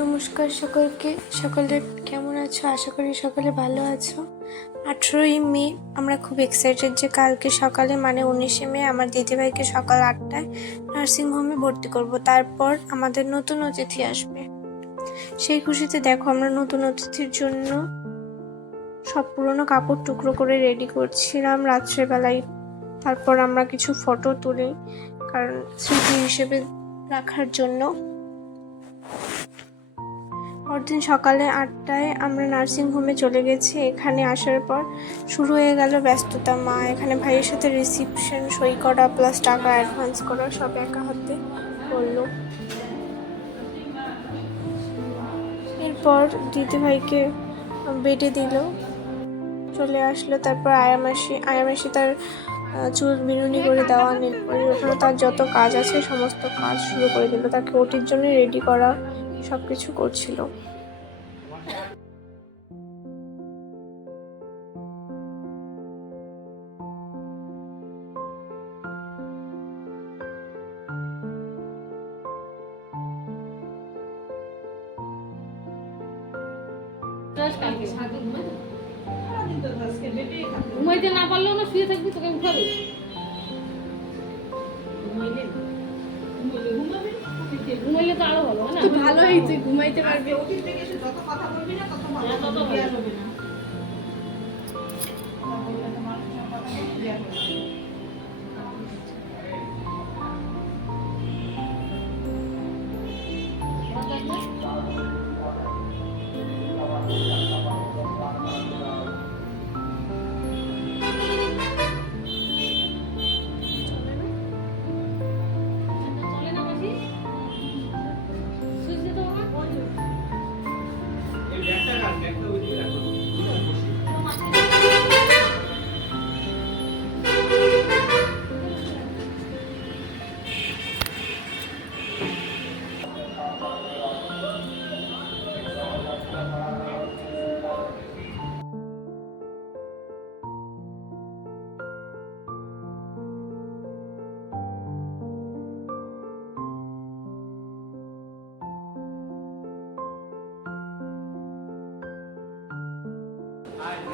নমস্কার সকলকে। সকলে কেমন আছো? আশা করি সকলে ভালো আছো। 18ই মে আমরা খুব এক্সাইটেড যে কালকে সকালে মানে 19শে মে আমার দিদিভাইকে সকাল 8টায় নার্সিংহোমে ভর্তি করব। তারপর আমাদের নতুন অতিথি আসবে। সেই খুশিতে দেখো আমরা নতুন অতিথির জন্য সব পুরনো কাপড় টুকরো করে রেডি করছিলাম রাত্রেবেলায়। তারপর আমরা কিছু ফটো তুলি কারণ স্মৃতি হিসেবে রাখার জন্য। পরদিন সকালে 8টায় আমরা নার্সিংহোমে চলে গেছি। এখানে আসার পর শুরু হয়ে গেল ব্যস্ততা। মা এখানে ভাইয়ের সাথে রিসিপশন, সই করা প্লাস টাকা অ্যাডভান্স করা সব একা হাতে করলো। এরপর দিদিভাইকে বেডে দিল, চলে আসলো। তারপর আয়ামাসি তার চুল বিনুনি করে দেওয়া, নেল পলিশ, তার যত কাজ আছে সমস্ত কাজ শুরু করে দিল। তাকে ওটির জন্য রেডি করা সব কিছু করছিল। ঘুমাইতে না পারলেও না শুয়ে থাকবি, তোকে উঠাবে। ঘুমাইলে তো আরো ভালো, না? ভালো হয়েছে, ঘুমাইতে পারবি। যত কথা বলবি না তত হবে না।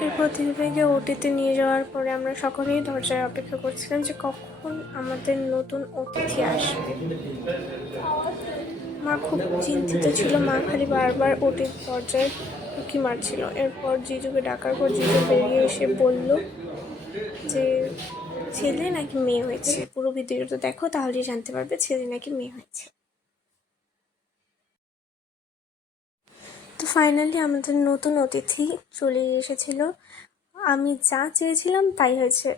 এরপর দিদিভাইকে ওটিতে নিয়ে যাওয়ার পরে আমরা সকলেই দরজায় অপেক্ষা করছিলাম যে কখন আমাদের নতুন অতিথি আসবে। মা খুব চিন্তিত ছিল। মা খালি বারবার ওটির দরজায় উঁকি মারছিল। এরপর জিজুকে ডাকার পর জিজু বেরিয়ে এসে বলল যে ছেলে নাকি মেয়ে হয়েছে। পুরো ভিডিওটা দেখো, তাহলেই জানতে পারবে ছেলে নাকি মেয়ে হয়েছে। তো ফাইনালি আমাদের নতুন অতিথি চলে এসেছিল। আমি যা চেয়েছিলাম তাই হয়েছে।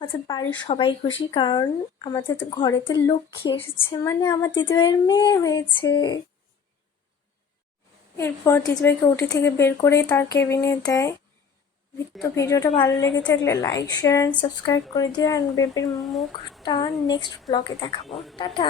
অর্থাৎ বাড়ির সবাই খুশি, কারণ আমাদের ঘরেতে লক্ষ্মী এসেছে, মানে আমার দিদিভাইয়ের মেয়ে হয়েছে। এরপর দিদিভাইকে ওটি থেকে বের করে তার কেবিনে দেয়। তো ভিডিওটা ভালো লেগে থাকলে লাইক, শেয়ার অ্যান্ড সাবস্ক্রাইব করে দিও। অ্যান্ড বেবির মুখটা নেক্সট ব্লগে দেখাবো। টাটা।